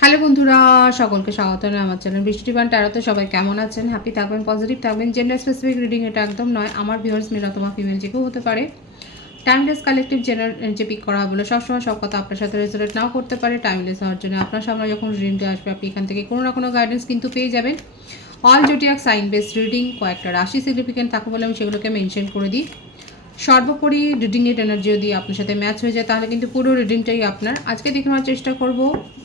Hello বন্ধুরা, সকলকে স্বাগত জানাই আমার চ্যানেল বৃষ্টিবান ট্যারোতে। সবাই কেমন আছেন? হ্যাপি থাকবেন, পজিটিভ থাকবেন। জেন্ডার স্পেসিফিক রিডিং এটা একদম নয়। আমার ভিউয়ার্স মেল অথবা ফিমেল যে কেউ হতে পারে। টাইমলেস কালেকটিভ জেনার যে পিক করা হবে সবসময় সব কথা আপনার সাথে রেজোনেট নাও করতে পারে। টাইমলেস হওয়ার জন্য আপনার সামনে যখন রিডিংটা আসবে আপনি এখান থেকে কোনো না কোনো গাইডেন্স কিন্তু পেয়ে যাবেন। All zodiac sign based reading, কয়েকটা রাশি সিগনিফিকেন্ট থাকে বলে আমি সেগুলোকে মেনশন করে দিই। সর্বোপরি রিডিংয়ের এনার্জি যদি আপনার সাথে ম্যাচ হয়ে যায় তাহলে কিন্তু পুরো রিডিংটাই আপনার। আজকে দেখে নেওয়ার চেষ্টা করব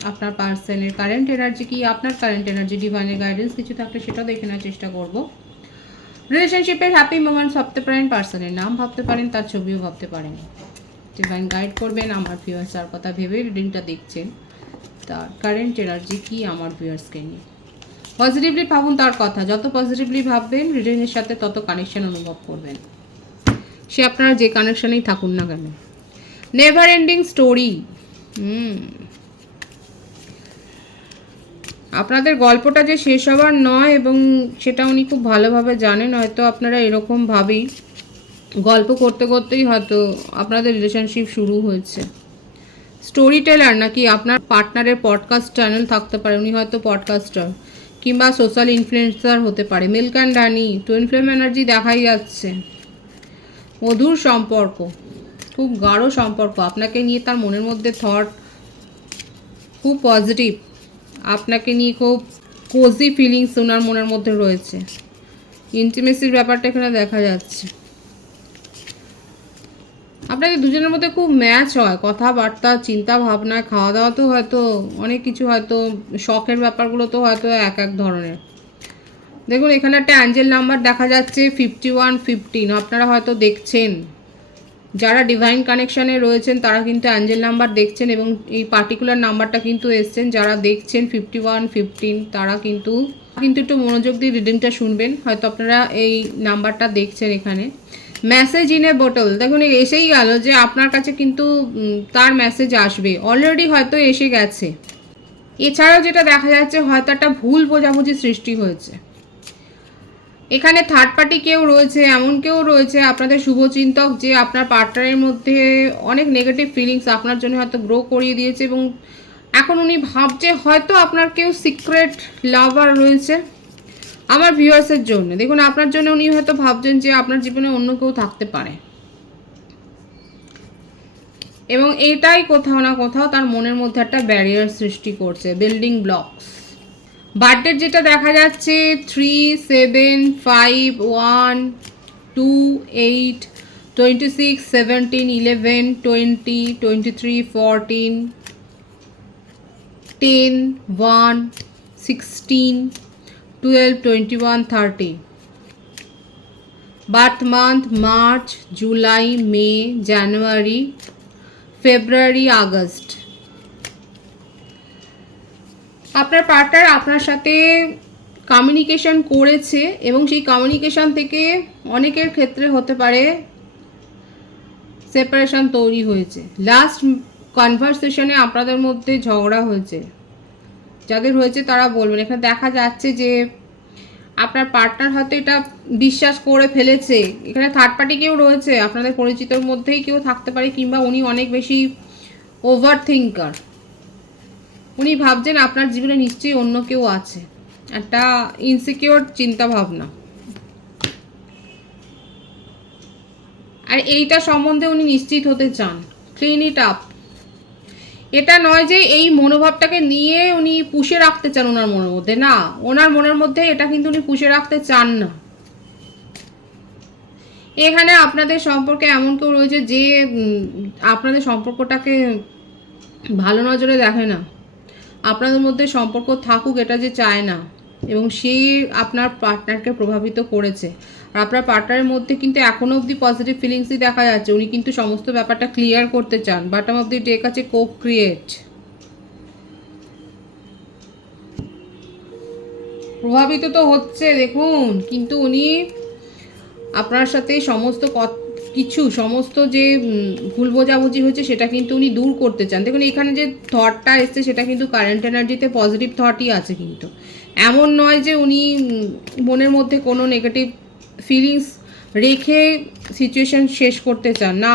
আপনার পার্সনের কারেন্ট এনার্জি কি, আপনার কারেন্ট এনার্জি, ডিভাইনের গাইডেন্স কিছু থাকলে সেটাও দেখে নেওয়ার চেষ্টা করব। রিলেশনশিপের হ্যাপি মোমেন্টস ভাবতে পারেন, পার্সনের নাম ভাবতে পারেন, তার ছবিও ভাবতে পারেন। ডিভাইন গাইড করবেন আমার ভিউয়ার্স যার কথা ভেবে রিডিংটা দেখছেন, তার কারেন্ট এনার্জি কি আমার ভিউয়ার্সকে নিয়ে। পজিটিভলি ভাবুন তার কথা, যত পজিটিভলি ভাববেন রিডিংয়ের সাথে তত কানেকশন অনুভব করবেন, সে আপনারা যে কানেকশানেই থাকুন না কেন। Never ending story. আপনাদের গল্পটা যে শেষ হবার নয় এবং সেটা উনি খুব ভালোভাবে জানেন। হয়তো আপনারা এরকমভাবেই গল্প করতে করতেই হয়তো আপনাদের রিলেশনশিপ শুরু হয়েছে। স্টোরি টেলার নাকি আপনার পার্টনারের পডকাস্ট চ্যানেল থাকতে পারে, উনি হয়তো পডকাস্টার কিংবা সোশ্যাল ইনফ্লুয়েন্সার হতে পারে। Milk and Danny, twin flame energy দেখাই যাচ্ছে। মধুর সম্পর্ক, খুব গাঢ় সম্পর্ক, আপনাকে নিয়ে তার মনের মধ্যে থট খুব পজিটিভ, আপনাকে নিয়ে খুব কোজি ফিলিংস ওনার মনের মধ্যে রয়েছে। ইন্টিমেসির ব্যাপারটা এখানে দেখা যাচ্ছে। আপনাদের দুজনের মধ্যে খুব ম্যাচ হয়, কথাবার্তা, চিন্তা ভাবনা, খাওয়া দাওয়াতেও হয়তো অনেক কিছু, হয়তো শখের ব্যাপারগুলো তো হয়তো এক এক ধরনের। দেখুন এখানে একটা অ্যাঞ্জেল নাম্বার দেখা যাচ্ছে 5115, আপনারা হয়তো দেখছেন। যারা ডিভাইন কানেকশানে রয়েছেন তারা কিন্তু অ্যাঞ্জেল নাম্বার দেখছেন এবং এই পার্টিকুলার নাম্বারটা কিন্তু এসছেন। যারা দেখছেন 5115 তারা কিন্তু একটু মনোযোগ দিয়ে রিডিংটা শুনবেন। হয়তো আপনারা এই নাম্বারটা দেখছেন এখানে। মেসেজ ইন এ বোটল, দেখুন এসেই গেল যে আপনার কাছে কিন্তু তার মেসেজ আসবে, অলরেডি হয়তো এসে গেছে। এছাড়াও যেটা দেখা যাচ্ছে হয়তো একটা ভুল বোঝাবুঝি সৃষ্টি হয়েছে। এখানে থার্ড পার্টি কেউ রয়েছে, এমন কেউ রয়েছে আপনাদের শুভচিন্তক যে আপনার পার্টনারের মধ্যে অনেক নেগেটিভ ফিলিংস আপনার জন্য হয়তো গ্রো করিয়ে দিয়েছে এবং এখন উনি ভাবছে হয়তো আপনার কেউ সিক্রেট লাভার রয়েছে আমার ভিউয়ার্সের জন্য। দেখুন আপনার জন্য উনি হয়তো ভাবছেন যে আপনার জীবনে অন্য কেউ থাকতে পারে এবং এটাই কোথাও না কোথাও তার মনের মধ্যে একটা ব্যারিয়ার সৃষ্টি করছে, বিল্ডিং ব্লকস। বার্থডে যেটা দেখা যাচ্ছে 3, 7, 5, 1, 2, 8, 26, 17, 11, 20, 23, 14, 10, 1, 16, 12, 21, 30। বার্থ মান্থ মার্চ, জুলাই, মে, জানুয়ারি, ফেব্রুয়ারি, আগস্ট। আপনার পার্টনার আপনার সাথে কমিউনিকেশন করেছে এবং সেই কমিউনিকেশন থেকে অনেকের ক্ষেত্রে হতে পারে সেপারেশন তৈরি হয়েছে। লাস্ট কনভারসেশনে আপনাদের মধ্যে ঝগড়া হয়েছে, যাদের হয়েছে তারা বলবেন। এখানে দেখা যাচ্ছে যে আপনার পার্টনার হয়তো এটা বিশ্বাস করে ফেলেছে। এখানে থার্ড পার্টি কেউ রয়েছে, আপনাদের পরিচিতর মধ্যেই কেউ থাকতে পারে কিংবা উনি অনেক বেশি ওভার থিঙ্কার। উনি ভাবছেন আপনার জীবনে নিশ্চয়ই অন্য কেউ আছে, একটা ইনসিকিউর চিন্তা ভাবনা। আর এইটা সম্বন্ধে উনি নিশ্চিত হতে চান। ক্লিন ইট আপ, এটা নয় যে এই মনোভাবটাকে নিয়ে উনি পুষে রাখতে চান ওনার মনের মধ্যে, না, ওনার মনের মধ্যে এটা কিন্তু উনি পুষে রাখতে চান না। এখানে আপনাদের সম্পর্কে এমন কেউ রয়েছে যে আপনাদের সম্পর্কটাকে ভালো নজরে দেখে না, আপনাদের মধ্যে সম্পর্ক থাকুক এটা যে চায় না এবং সে আপনার পার্টনারকে প্রভাবিত করেছে। আর আপনার পার্টনারের মধ্যে কিন্তু এখনও অবধি পজিটিভ ফিলিংসই দেখা যাচ্ছে। উনি কিন্তু সমস্ত ব্যাপারটা ক্লিয়ার করতে চান। বটম অফ দি ডেক আছে কো ক্রিয়েট, প্রভাবিত তো হচ্ছে দেখুন, কিন্তু উনি আপনার সাথে সমস্ত কিছু, সমস্ত যে ভুল বোঝাবুঝি হয়েছে সেটা কিন্তু উনি দূর করতে চান। দেখুন এখানে যে থটটা এসছে সেটা কিন্তু কারেন্ট এনার্জিতে পজিটিভ থটই আছে, কিন্তু এমন নয় যে উনি মনের মধ্যে কোনো নেগেটিভ ফিলিংস রেখে সিচুয়েশন শেষ করতে চান না।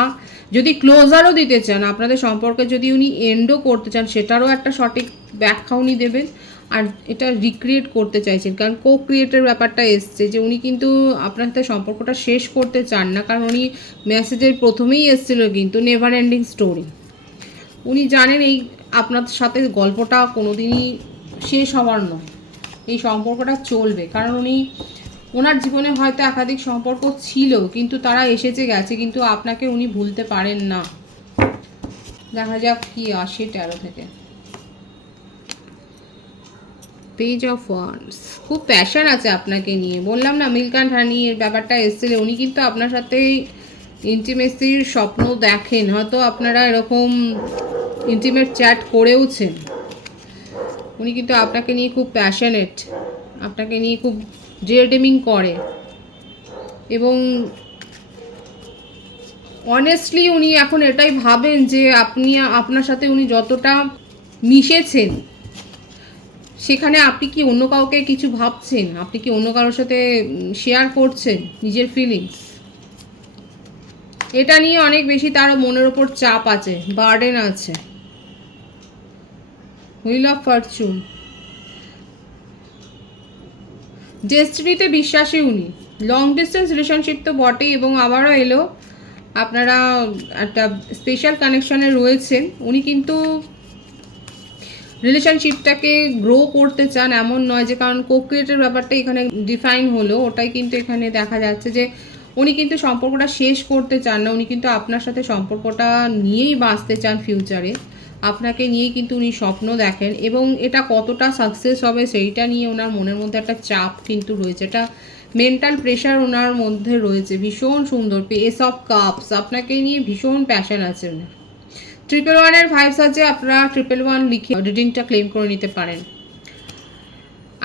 যদি ক্লোজারও দিতে চান, আপনাদের সম্পর্কে যদি উনি এন্ডও করতে চান, সেটারও একটা সঠিক ব্যাখ্যা উনি দেবেন। আর এটা রিক্রিয়েট করতে চাইছেন, কারণ কো ক্রিয়েটের ব্যাপারটা এসছে যে উনি কিন্তু আপনার সাথে সম্পর্কটা শেষ করতে চান না, কারণ উনি মেসেজের প্রথমেই এসেছিলো কিন্তু নেভার এন্ডিং স্টোরি। উনি জানেন এই আপনার সাথে গল্পটা কোনোদিনই শেষ হওয়ার নয়, এই সম্পর্কটা চলবে, কারণ উনি ওনার জীবনে হয়তো একাধিক সম্পর্ক ছিল, কিন্তু তারা এসেছে গেছে, কিন্তু আপনাকে উনি ভুলতে পারেন না। দেখা যাক কি আসে 13 থেকে। পেজ অফ ওয়ান্স, খুব প্যাশন আছে আপনাকে নিয়ে, বললাম না মিল্ক অ্যান্ড হানি এর ব্যাপারটা এসেছিল। উনি কিন্তু আপনার সাথে ইন্টিমেসির স্বপ্ন দেখেন, হয়তো আপনারা এরকম ইন্টিমেট চ্যাট করেওছেন। উনি কিন্তু আপনাকে নিয়ে খুব প্যাশনেট, আপনাকে নিয়ে খুব ডেয়ারডেমিং করে, এবং অনেস্টলি উনি এখন এটাই ভাবেন যে আপনার সাথে উনি যতটা মিশেছেন, সেখানে আপনি কি অন্য কাউকে কিছু ভাবছেন, আপনি কি অন্য কারোর সাথে শেয়ার করছেন নিজের ফিলিংস? এটা নিয়ে অনেক বেশি তার মনের ওপর চাপ আছে, বার্ডেন আছে। হুইল অফ ফরচুন, ডেস্টিনিতে বিশ্বাসী উনি। লং ডিস্টেন্স রিলেশনশিপ তো বটেই, এবং আবারও এলো আপনারা একটা স্পেশাল কানেকশনে রয়েছেন। উনি কিন্তু রিলেশনশিপটাকে গ্রো করতে চান, এমন নয় যে, কারণ কোক্রিয়েটের ব্যাপারটা এখানে ডিফাইন হলো, ওটাই কিন্তু এখানে দেখা যাচ্ছে যে উনি কিন্তু সম্পর্কটা শেষ করতে চান না, উনি কিন্তু আপনার সাথে সম্পর্কটা নিয়েই বাঁচতে চান ফিউচারে। আপনাকে নিয়েই কিন্তু উনি স্বপ্ন দেখেন, এবং এটা কতটা সাকসেস হবে সেইটা নিয়ে ওনার মনের মধ্যে একটা চাপ কিন্তু রয়েছে, একটা মেন্টাল প্রেশার ওনার মধ্যে রয়েছে। ভীষণ সুন্দর এস অফ কাপস, আপনাকে নিয়ে ভীষণ প্যাশন আছে ওনার। 111 ভাইবস আছে, আপনারা 111 লিখে রিডিংটা ক্লেম করে নিতে পারেন।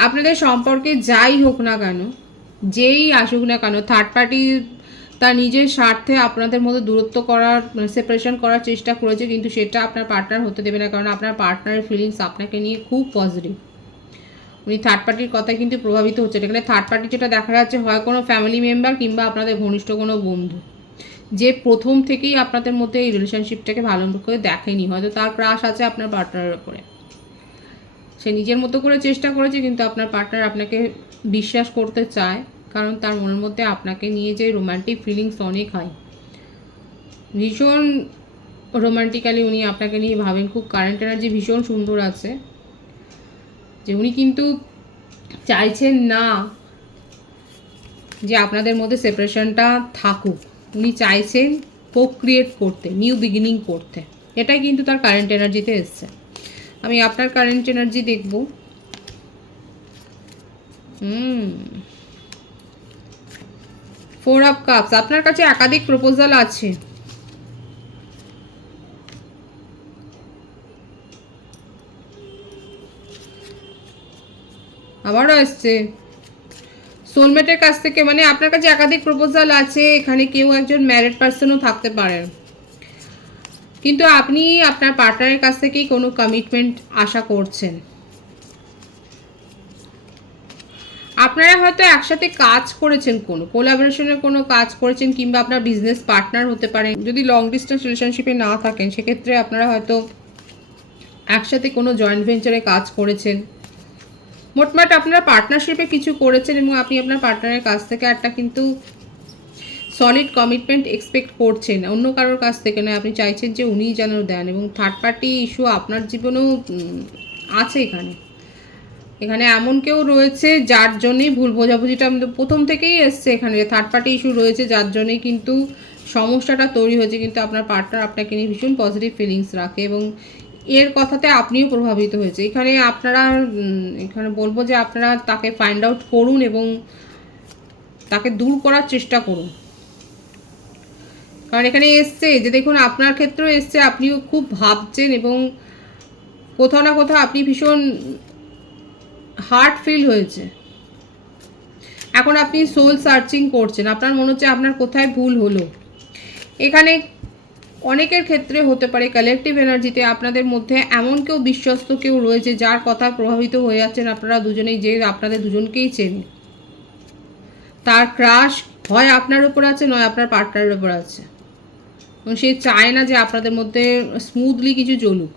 আপনাদের সম্পর্কে যাই হোক না কেন, যেই আসুক না কেন, থার্ড পার্টি তার নিজের স্বার্থে আপনাদের মধ্যে দূরত্ব করার, সেপারেশন করার চেষ্টা করেছে, কিন্তু সেটা আপনার পার্টনার হতে দেবে না, কারণ আপনার পার্টনারের ফিলিংস আপনাকে নিয়ে খুব পজিটিভ। উনি থার্ড পার্টির কথায় কিন্তু প্রভাবিত হচ্ছে। এখানে থার্ড পার্টি যেটা দেখা যাচ্ছে, হয় কোনো ফ্যামিলি মেম্বার কিংবা আপনাদের ঘনিষ্ঠ কোনো বন্ধু, যে প্রথম থেকেই আপনাদের মধ্যে এই রিলেশনশিপটাকে ভালো করে দেখেনি, হয়তো তার ক্রাশ আছে আপনার পার্টনারের ওপরে, সে নিজের মতো করে চেষ্টা করেছে, কিন্তু আপনার পার্টনার আপনাকে বিশ্বাস করতে চায়, কারণ তার মনের মধ্যে আপনাকে নিয়ে যে রোম্যান্টিক ফিলিংস অনেক হয়, ভীষণ রোম্যান্টিক্যালি উনি আপনাকে নিয়ে ভাবেন। খুব কারেন্ট এনার্জি ভীষণ সুন্দর আছে, যে উনি কিন্তু চাইছেন না যে আপনাদের মধ্যে সেপারেশনটা থাকুক, উনি চাইছেন ক্রিয়েট করতে, নিউ বিগিনিং করতে, এটাই কিন্তু তার কারেন্ট এনার্জিতে এসছে। আমি আপনার কারেন্ট এনার্জি দেখব। 4 অফ কাপস, আপনার কাছে একাধিক প্রপোজাল আছে। আবারও আসছে সোলমেটের কাছ থেকে, মানে আপনার কাছে একাধিক প্রপোজাল আছে। এখানে কেউ একজন ম্যারিড পার্সনও থাকতে পারেন, কিন্তু আপনি আপনার পার্টনারের কাছ থেকেই কোনো কমিটমেন্ট আশা করছেন। আপনারা হয়তো একসাথে কাজ করেছেন, কোনো কোলাবোরেশনের কোনো কাজ করেছেন, কিংবা আপনার বিজনেস পার্টনার হতে পারেন। যদি লং ডিস্টেন্স রিলেশনশিপে না থাকেন, সেক্ষেত্রে আপনারা হয়তো একসাথে কোনো জয়েন্ট ভেঞ্চারে কাজ করেছেন। মোটমাট আপনারা পার্টনারশিপে কিছু করেছেন, এবং আপনি আপনার পার্টনারের কাছ থেকে একটা কিন্তু সলিড কমিটমেন্ট এক্সপেক্ট করছেন, অন্য কারোর কাছ থেকে নয়। আপনি চাইছেন যে উনিই যেন দেন, এবং থার্ড পার্টি ইস্যু আপনার জীবনেও আছে। এখানে এমন কেউ রয়েছে যার জন্যই ভুল বোঝাবুঝিটা প্রথম থেকেই এসছে, এখানে থার্ড পার্টি ইস্যু রয়েছে যার জন্যই কিন্তু সমস্যাটা তৈরি হয়েছে, কিন্তু আপনার পার্টনার আপনাকে নিয়ে ভীষণ পজিটিভ ফিলিংস রাখে, এবং এর কথাতে আপনিও প্রভাবিত হয়েছে। এখানে বলবো যে আপনারা তাকে ফাইন্ড আউট করুন এবং তাকে দূর করার চেষ্টা করুন, কারণ এখানে এসছে যে, দেখুন আপনার ক্ষেত্রেও এসছে, আপনিও খুব ভাবছেন, এবং কোথাও না কোথাও আপনি ভীষণ হার্ট ফিল হয়েছে। এখন আপনি সোল সার্চিং করছেন, আপনার মনে হচ্ছে আপনার কোথায় ভুল হলো। এখানে অনেকের ক্ষেত্রে হতে পারে কালেকটিভ এনার্জিতে আপনাদের মধ্যে এমন কেউ বিশ্বস্ত কেউ রয়েছে যার কথা প্রভাবিত হয়ে যাচ্ছেন আপনারা দুজনেই, যে আপনাদের দুজনকেই চেনে। তার ক্রাশ হয় আপনার উপর আছে, নয় আপনার পার্টনারের উপর আছে। সে চায় না যে আপনাদের মধ্যে স্মুথলি কিছু চলুক।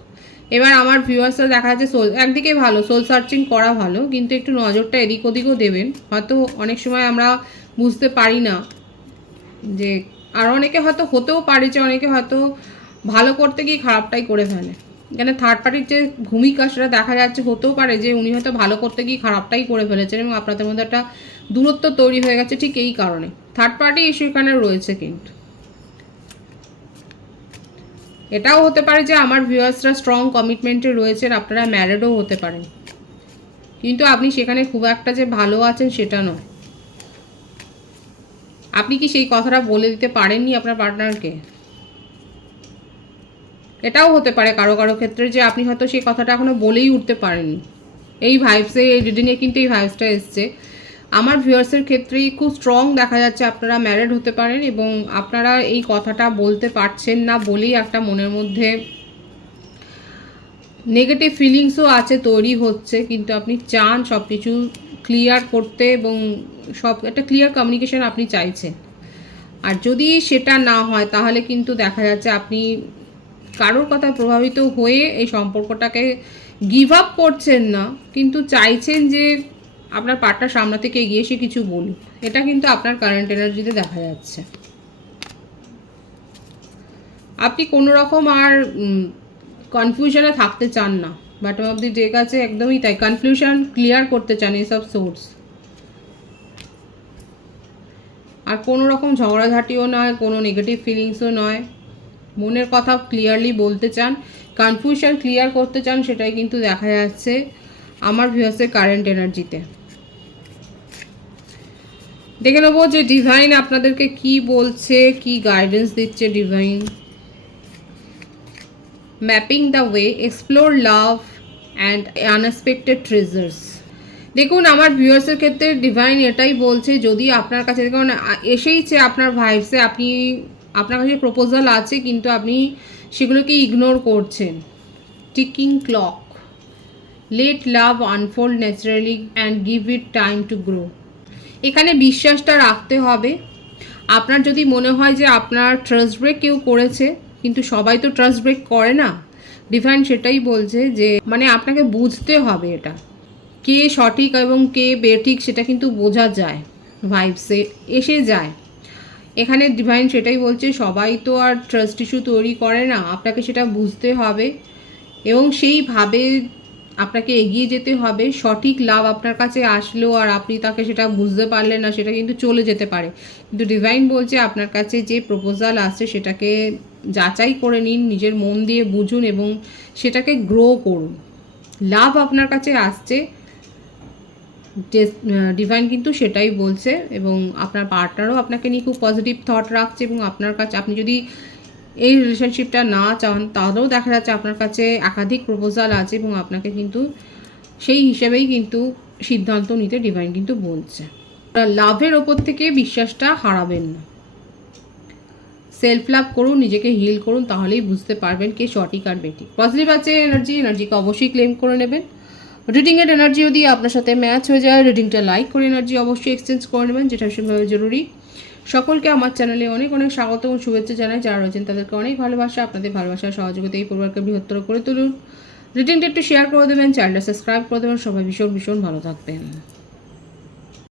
এবার আমার ভিউয়ার্সরা দেখা যাচ্ছে একদিকে ভালো, সোল সার্চিং করা ভালো, কিন্তু একটু নজরটা এদিক ওদিকও দেবেন। হয়তো অনেক সময় আমরা বুঝতে পারি না যে, আর অনেকে হয়তো হতেও পারে যে অনেকে হয়তো ভালো করতে গিয়ে খারাপটাই করে ফেলে। এখানে থার্ড পার্টির যে ভূমিকা সেটা দেখা যাচ্ছে, হতেও পারে যে উনি হয়তো ভালো করতে গিয়ে খারাপটাই করে ফেলেছেন এবং আপনাদের মধ্যে একটা দূরত্ব তৈরি হয়ে গেছে ঠিক এই কারণে। থার্ড পার্টি ইস্যু এখানে রয়েছে। কিন্তু এটাও হতে পারে যে আমার ভিউয়ার্সরা স্ট্রং কমিটমেন্টে রয়েছেন, আপনারা ম্যারিডও হতে পারেন, কিন্তু আপনি সেখানে খুব একটা যে ভালো আছেন সেটা নয়। আপনি কি সেই কথাটা বলে দিতে পারেননি আপনার পার্টনারকে? এটাও হতে পারে কারো কারো ক্ষেত্রে যে আপনি হয়তো সেই কথাটা এখনো বলেই উঠতে পারেননি। এই ভাইবসে, এই রিডিংয়ে কিন্তু এই ভাইবসটা এসছে। আমার ভিউয়ার্সের ক্ষেত্রেই খুব স্ট্রং দেখা যাচ্ছে আপনারা ম্যারিড হতে পারেন এবং আপনারা এই কথাটা বলতে পারছেন না বলেই একটা মনের মধ্যে নেগেটিভ ফিলিংসও আছে, তৈরি হচ্ছে। কিন্তু আপনি চান সব কিছু ক্লিয়ার করতে এবং সব একটা ক্লিয়ার কমিউনিকেশন আপনি চাইছেন। আর যদি সেটা না হয় তাহলে কিন্তু দেখা যাচ্ছে আপনি কারোর কথা প্রভাবিত হয়ে এই সম্পর্কটাকে গিভ আপ করছেন না, কিন্তু চাইছেন যে আপনার পার্টনার সামনে থেকে এগিয়ে এসে কিছু বলুক। এটা কিন্তু আপনার কারেন্ট এনার্জিতে দেখা যাচ্ছে। আপনি কোনো রকম আর কনফিউশনে থাকতে চান না। বটম অফ দি ডেক আছে, একদমই তাই। কনফিউশন ক্লিয়ার করতে চান এইসব সোর্স। আর কোনো রকম ঝগড়াঝাটিও নয়, কোনো নেগেটিভ ফিলিংসও নয়, মনের কথা ক্লিয়ারলি বলতে চান, কনফিউশন ক্লিয়ার করতে চান, সেটাই কিন্তু দেখা যাচ্ছে আমার ভিউয়ার্সের কারেন্ট এনার্জিতে। দেখে নেবো যে ডিভাইন আপনাদেরকে কি বলছে, কি গাইডেন্স দিচ্ছে divine. Mapping the way, explore love and unexpected treasures. দেখুন আমার ভিউয়ার্সের ক্ষেত্রে ডিভাইন এটাই বলছে, যদি আপনার কাছে দেখুন এসেইছে আপনার ভাইবসে, আপনার কাছে প্রপোজাল আছে কিন্তু আপনি সেগুলোকে ইগনোর করছেন। Ticking clock, let love unfold naturally and give it time to grow. এখানে বিশ্বাসটা রাখতে হবে। আপনার যদি মনে হয় যে আপনার ট্রাস্ট ব্রেক কেউ করেছে, কিন্তু সবাই তো ট্রাস্ট ব্রেক করে না, ডিভাইন সেটাই বলছে যে মানে আপনাকে বুঝতে হবে এটা কে সঠিক এবং কে বেঠিক, সেটা কিন্তু বোঝা যায়, ভাইবসে এসে যায়। এখানে ডিভাইন সেটাই বলছে, সবাই তো আর ট্রাস্ট ইস্যু তৈরি করে না, আপনাকে সেটা বুঝতে হবে এবং সেইভাবে আপনাকে এগিয়ে যেতে হবে। সঠিক লাভ আপনার কাছে আসলেও আর আপনি তাকে সেটা বুঝতে পারলেন না, সেটা কিন্তু চলে যেতে পারে। কিন্তু ডিভাইন বলছে আপনার কাছে যে প্রপোজাল আসছে সেটাকে যাচাই করে নিন, নিজের মন দিয়ে বুঝুন এবং সেটাকে গ্রো করুন। লাভ আপনার কাছে আসছে, ডিভাইন কিন্তু সেটাই বলছে। এবং আপনার পার্টনারও আপনাকে নিয়ে খুব পজিটিভ থট রাখছে এবং আপনার কাছে, আপনি যদি এই রিলেশনশিপটা না চান তাহলেও দেখা যাচ্ছে আপনার কাছে একাধিক প্রপোজাল আছে এবং আপনাকে কিন্তু সেই হিসেবেই কিন্তু সিদ্ধান্ত নিতে ডিভাইন কিন্তু বলছে। লাভের ওপর থেকে বিশ্বাসটা হারাবেন না, সেলফ লাভ করুন, নিজেকে হিল করুন, তাহলেই বুঝতে পারবেন কে সঠিক আর বেঠিক। পজিটিভ আছে এনার্জিকে অবশ্যই ক্লেম করে নেবেন। রিডিংয়ের এনার্জি যদি আপনার সাথে ম্যাচ হয়ে যায়, রিডিংটা লাইক করে এনার্জি অবশ্যই এক্সচেঞ্জ করে নেবেন, যেটা ভীষণভাবে জরুরি। সকলকে আমার চ্যানেলে অনেক অনেক স্বাগত এবং শুভেচ্ছা জানাই। যারা রয়েছেন তাদেরকে অনেক ভালোবাসা। আপনাদের ভালোবাসার সহযোগিতা এই পরিবারকে বৃহত্তর করে তুলুন। রিডিংটা একটু শেয়ার করে দেবেন, চ্যানেলটা সাবস্ক্রাইব করে দেবেন। সবাই ভীষণ ভীষণ ভালো থাকবেন।